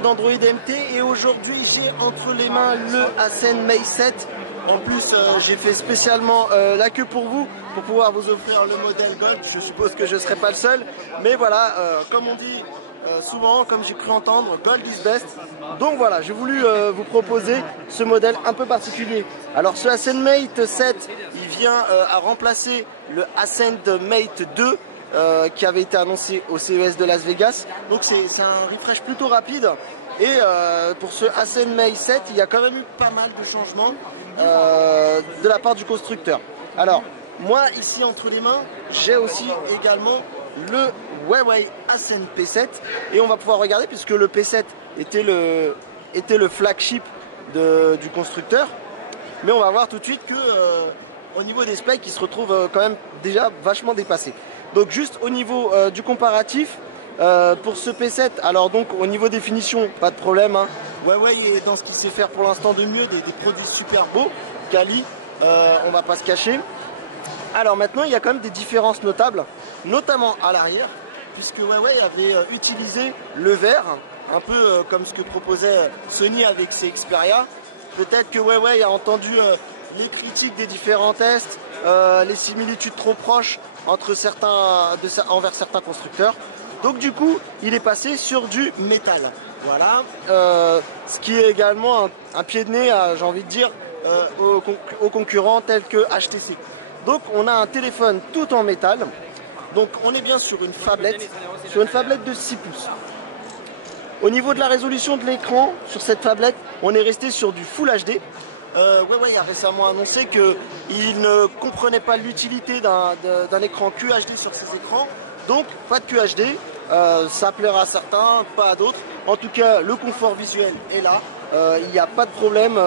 d'Android MT et aujourd'hui j'ai entre les mains le Hasen Mate 7. En plus j'ai fait spécialement la queue pour vous pour pouvoir vous offrir le modèle Gold. Je suppose que je ne serai pas le seul, mais voilà, comme on dit souvent, comme j'ai cru entendre, Gold is best. Donc voilà, j'ai voulu vous proposer ce modèle un peu particulier. Alors ce Hasen Mate 7, il vient à remplacer le Hasen Mate 2 qui avait été annoncé au CES de Las Vegas. Donc c'est un refresh plutôt rapide. Et pour ce Hasen Mate 7, il y a quand même eu pas mal de changements de la part du constructeur. Alors moi ici entre les mains, j'ai aussi également le Huawei Hasen P7 et on va pouvoir regarder puisque le P7 était le flagship du constructeur, mais on va voir tout de suite que au niveau des specs il se retrouve quand même déjà vachement dépassé. Donc juste au niveau du comparatif pour ce P7, alors donc au niveau définition pas de problème, hein. Huawei est dans ce qu'il sait faire pour l'instant de mieux, des produits super beaux, quali, on va pas se cacher. Alors maintenant il y a quand même des différences notables, notamment à l'arrière, puisque Huawei avait utilisé le verre, un peu comme ce que proposait Sony avec ses Xperia. Peut-être que Huawei a entendu les critiques des différents tests, les similitudes trop proches entre envers certains constructeurs. Donc du coup, il est passé sur du métal. Voilà, ce qui est également un pied de nez, j'ai envie de dire, aux concurrents tels que HTC. Donc on a un téléphone tout en métal. Donc on est bien sur une phablette de 6 pouces. Au niveau de la résolution de l'écran, sur cette phablette, on est resté sur du Full HD. Huawei a récemment annoncé qu'il ne comprenait pas l'utilité d'un écran QHD sur ses écrans. Donc pas de QHD, ça plaira à certains, pas à d'autres. En tout cas, le confort visuel est là, il n'y a pas de problème,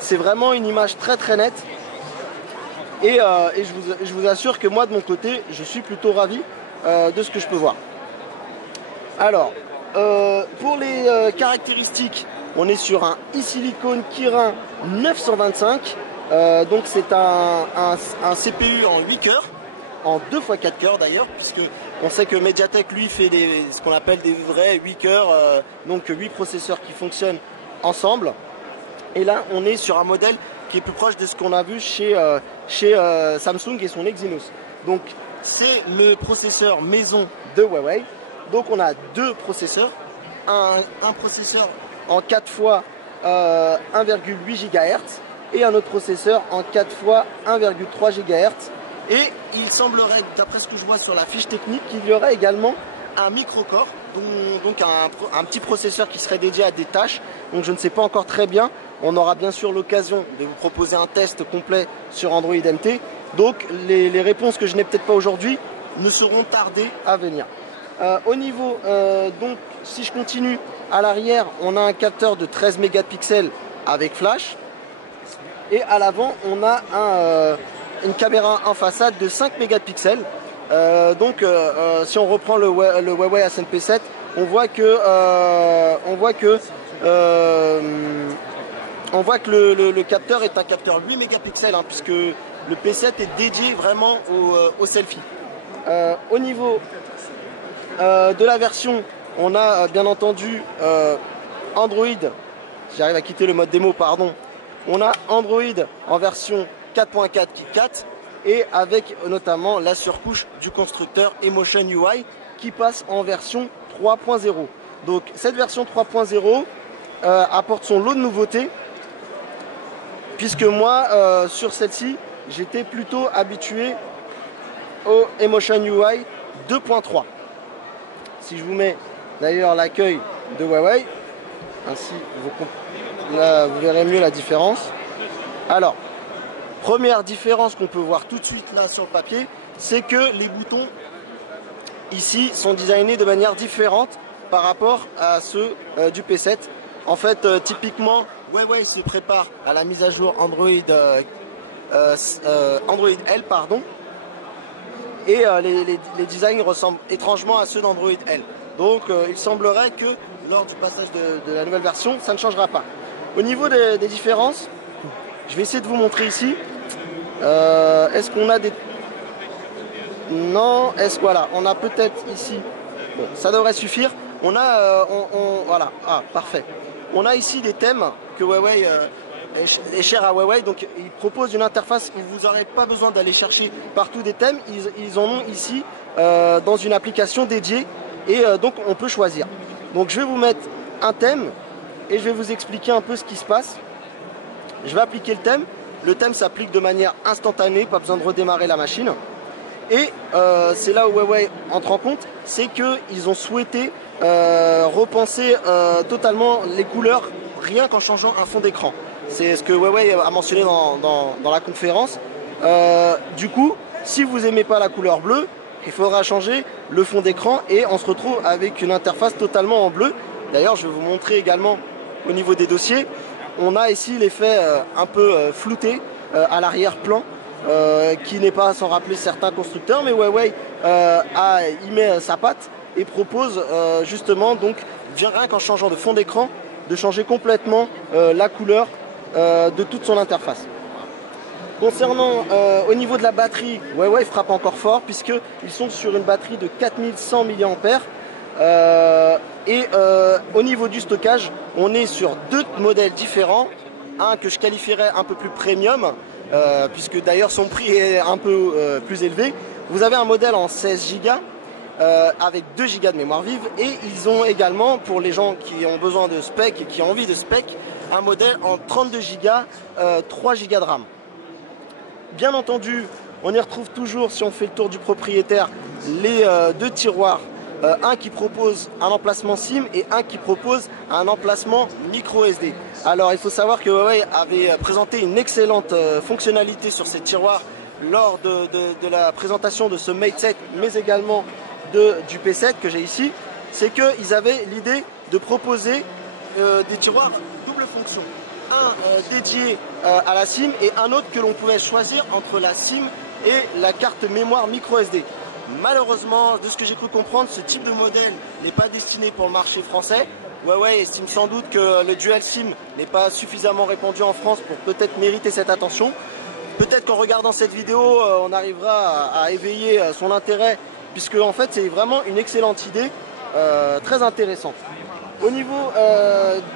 c'est vraiment une image très très nette. Et je vous assure que moi de mon côté, je suis plutôt ravi de ce que je peux voir. Alors, pour les caractéristiques, on est sur un e-silicone Kirin 925. Donc c'est un CPU en 8 cœurs, en 2 x 4 cœurs d'ailleurs, puisque on sait que Mediatek lui fait ce qu'on appelle des vrais 8 cœurs, donc 8 processeurs qui fonctionnent ensemble. Et là on est sur un modèle qui est plus proche de ce qu'on a vu chez Samsung et son Exynos. Donc c'est le processeur maison de Huawei. Donc on a 2 processeurs, un processeur en 4 fois 1,8 GHz et un autre processeur en 4 fois 1,3 GHz. Et il semblerait, d'après ce que je vois sur la fiche technique, qu'il y aurait également un micro-core, donc un petit processeur qui serait dédié à des tâches. Donc je ne sais pas encore très bien. On aura bien sûr l'occasion de vous proposer un test complet sur Android MT. Donc les réponses que je n'ai peut-être pas aujourd'hui ne seront tardées à venir. Au niveau, donc si je continue, à l'arrière, on a un capteur de 13 mégapixels avec flash. Et à l'avant, on a une caméra en façade de 5 mégapixels. Si on reprend le Huawei Hasen P7, on voit que le capteur est un capteur 8 mégapixels, hein, puisque le P7 est dédié vraiment au selfie. Au niveau de la version, on a bien entendu Android, j'arrive à quitter le mode démo, pardon. On a Android en version 4.4 KitKat et avec notamment la surcouche du constructeur Emotion UI qui passe en version 3.0. Donc cette version 3.0 apporte son lot de nouveautés, puisque moi sur celle-ci j'étais plutôt habitué au Emotion UI 2.3. Si je vous mets d'ailleurs l'accueil de Huawei, ainsi là, vous verrez mieux la différence. Alors, première différence qu'on peut voir tout de suite là sur le papier, c'est que les boutons ici sont designés de manière différente par rapport à ceux du P7. En fait, typiquement, Huawei se prépare à la mise à jour Android L, pardon. Et les designs ressemblent étrangement à ceux d'Android L. Donc il semblerait que lors du passage de la nouvelle version, ça ne changera pas. Au niveau des différences, je vais essayer de vous montrer ici. Est-ce qu'on a des... Non, voilà, on a peut-être ici... Bon, ça devrait suffire. On a, voilà, parfait. On a ici des thèmes que Huawei est cher à Huawei, donc ils proposent une interface où vous n'aurez pas besoin d'aller chercher partout des thèmes. Ils en ont ici dans une application dédiée et donc on peut choisir. Donc je vais vous mettre un thème et je vais vous expliquer un peu ce qui se passe. Je vais appliquer le thème. Le thème s'applique de manière instantanée, pas besoin de redémarrer la machine. Et c'est là où Huawei entre en compte, c'est qu'ils ont souhaité repenser totalement les couleurs rien qu'en changeant un fond d'écran. C'est ce que Huawei a mentionné dans la conférence. Du coup, si vous n'aimez pas la couleur bleue, il faudra changer le fond d'écran et on se retrouve avec une interface totalement en bleu. D'ailleurs, je vais vous montrer également au niveau des dossiers. On a ici l'effet un peu flouté à l'arrière-plan. Qui n'est pas sans rappeler certains constructeurs, mais Huawei y met sa patte et propose justement, donc, rien qu'en changeant de fond d'écran, de changer complètement la couleur de toute son interface. Concernant au niveau de la batterie, Huawei frappe encore fort puisqu'ils sont sur une batterie de 4100 mAh et au niveau du stockage, on est sur deux modèles différents, un que je qualifierais un peu plus premium, puisque d'ailleurs son prix est un peu plus élevé. Vous avez un modèle en 16 Go avec 2 Go de mémoire vive et ils ont également, pour les gens qui ont besoin de spec et qui ont envie de spec, un modèle en 32 Go, 3 Go de RAM. Bien entendu, on y retrouve toujours, si on fait le tour du propriétaire, les deux tiroirs, un qui propose un emplacement SIM et un qui propose un emplacement micro SD. Alors il faut savoir que Huawei avait présenté une excellente fonctionnalité sur ces tiroirs lors de la présentation de ce Mate 7, mais également du P7 que j'ai ici. C'est qu'ils avaient l'idée de proposer des tiroirs double fonction. Un dédié à la SIM et un autre que l'on pouvait choisir entre la SIM et la carte mémoire micro SD. Malheureusement, de ce que j'ai cru comprendre, ce type de modèle n'est pas destiné pour le marché français. Huawei estime sans doute que le dual SIM n'est pas suffisamment répandu en France pour peut-être mériter cette attention. Peut-être qu'en regardant cette vidéo, on arrivera à éveiller son intérêt, puisque en fait c'est vraiment une excellente idée, très intéressante. Au niveau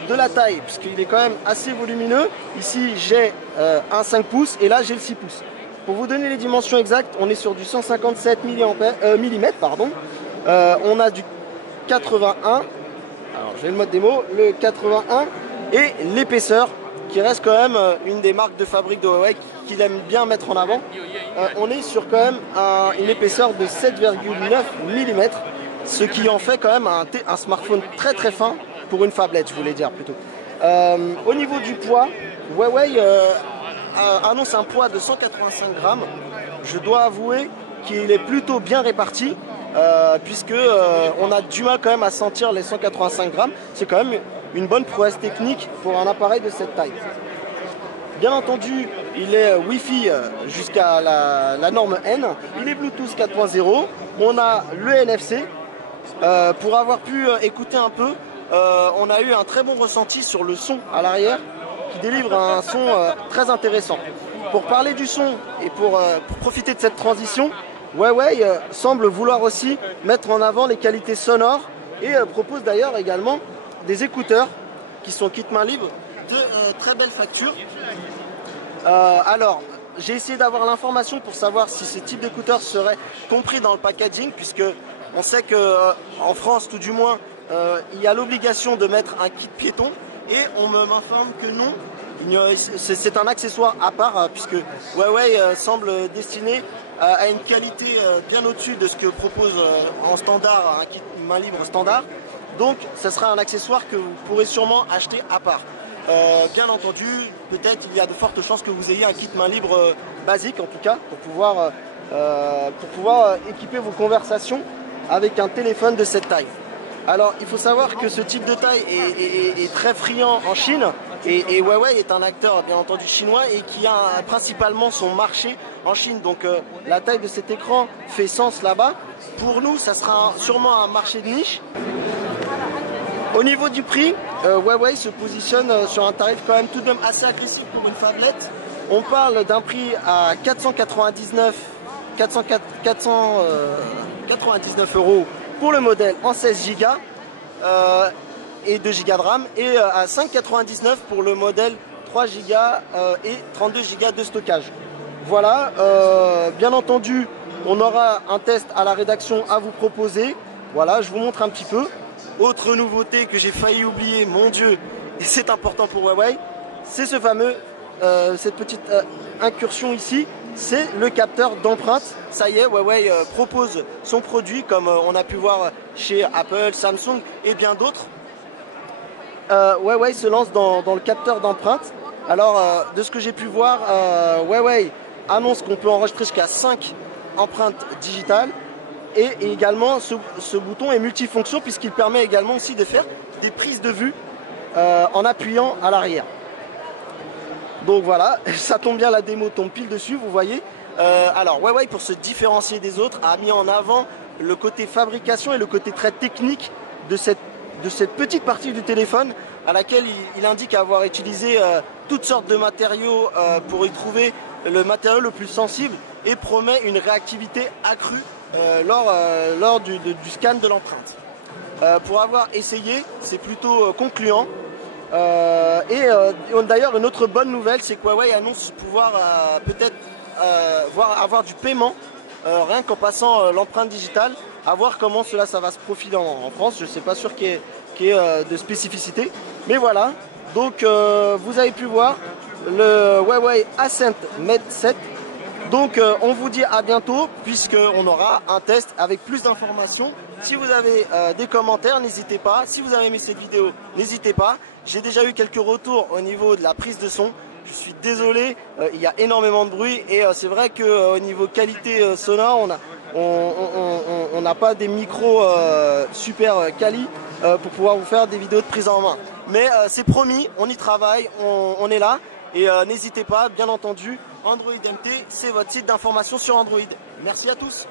de la taille, puisqu'il est quand même assez volumineux, ici j'ai un 5 pouces et là j'ai le 6 pouces. Pour vous donner les dimensions exactes, on est sur du 157 mm, pardon. On a du 81, alors j'ai le mode démo, le 81 et l'épaisseur qui reste quand même une des marques de fabrique de Huawei qu'il aime bien mettre en avant. On est sur quand même une épaisseur de 7,9 mm, ce qui en fait quand même un smartphone très très fin pour une phablette, je voulais dire plutôt. Au niveau du poids, Huawei annonce un poids de 185 grammes. Je dois avouer qu'il est plutôt bien réparti, puisque on a du mal quand même à sentir les 185 grammes. C'est quand même une bonne prouesse technique pour un appareil de cette taille. Bien entendu, il est Wi-Fi jusqu'à la norme N. Il est Bluetooth 4.0. On a le NFC. Pour avoir pu écouter un peu, on a eu un très bon ressenti sur le son à l'arrière, qui délivre un son très intéressant. Pour parler du son et pour profiter de cette transition, Huawei semble vouloir aussi mettre en avant les qualités sonores et propose d'ailleurs également des écouteurs qui sont kit main libre de très belle facture. Alors, j'ai essayé d'avoir l'information pour savoir si ce type d'écouteurs serait compris dans le packaging, puisque on sait qu'en France, tout du moins, il y a l'obligation de mettre un kit piéton. Et on m'informe que non, c'est un accessoire à part, puisque Huawei semble destiné à une qualité bien au-dessus de ce que propose en standard un kit main libre standard. Donc ce sera un accessoire que vous pourrez sûrement acheter à part. Bien entendu, peut-être il y a de fortes chances que vous ayez un kit main libre basique en tout cas, pour pouvoir équiper vos conversations avec un téléphone de cette taille. Alors il faut savoir que ce type de taille est très friand en Chine et Huawei est un acteur bien entendu chinois et qui a principalement son marché en Chine. Donc la taille de cet écran fait sens là-bas. Pour nous ça sera sûrement un marché de niche. Au niveau du prix, Huawei se positionne sur un tarif quand même tout de même assez agressif pour une phablette. On parle d'un prix à 499 € pour le modèle en 16 Go et 2 Go de RAM, et à 5,99 pour le modèle 3 Go et 32 Go de stockage. Voilà, bien entendu, on aura un test à la rédaction à vous proposer. Voilà, je vous montre un petit peu. Autre nouveauté que j'ai failli oublier, mon Dieu, et c'est important pour Huawei, c'est ce fameux, cette petite incursion ici, c'est le capteur d'empreinte. Ça y est, Huawei propose son produit comme on a pu voir chez Apple, Samsung et bien d'autres. Huawei se lance dans le capteur d'empreinte. Alors, de ce que j'ai pu voir, Huawei annonce qu'on peut enregistrer jusqu'à 5 empreintes digitales. Et également, ce bouton est multifonction puisqu'il permet également aussi de faire des prises de vue en appuyant à l'arrière. Donc voilà, ça tombe bien, la démo tombe pile dessus, vous voyez. Alors Huawei, pour se différencier des autres, a mis en avant le côté fabrication et le côté très technique de cette petite partie du téléphone, à laquelle il indique avoir utilisé toutes sortes de matériaux pour y trouver le matériau le plus sensible, et promet une réactivité accrue lors du scan de l'empreinte. Pour avoir essayé, c'est plutôt concluant. D'ailleurs, une autre bonne nouvelle, c'est que Huawei annonce pouvoir peut-être avoir du paiement rien qu'en passant l'empreinte digitale, à voir comment ça va se profiler en France. Je ne sais pas sûr qu'il y ait de spécificité, mais voilà. Donc vous avez pu voir le Huawei Ascend Mate 7. Donc on vous dit à bientôt, puisqu'on aura un test avec plus d'informations. Si vous avez des commentaires, n'hésitez pas. Si vous avez aimé cette vidéo, n'hésitez pas. J'ai déjà eu quelques retours au niveau de la prise de son. Je suis désolé, il y a énormément de bruit, et c'est vrai qu'au niveau qualité sonore, on n'a pas des micros super quali pour pouvoir vous faire des vidéos de prise en main. Mais c'est promis, on y travaille, on est là. Et n'hésitez pas, bien entendu, Android MT, c'est votre site d'information sur Android. Merci à tous.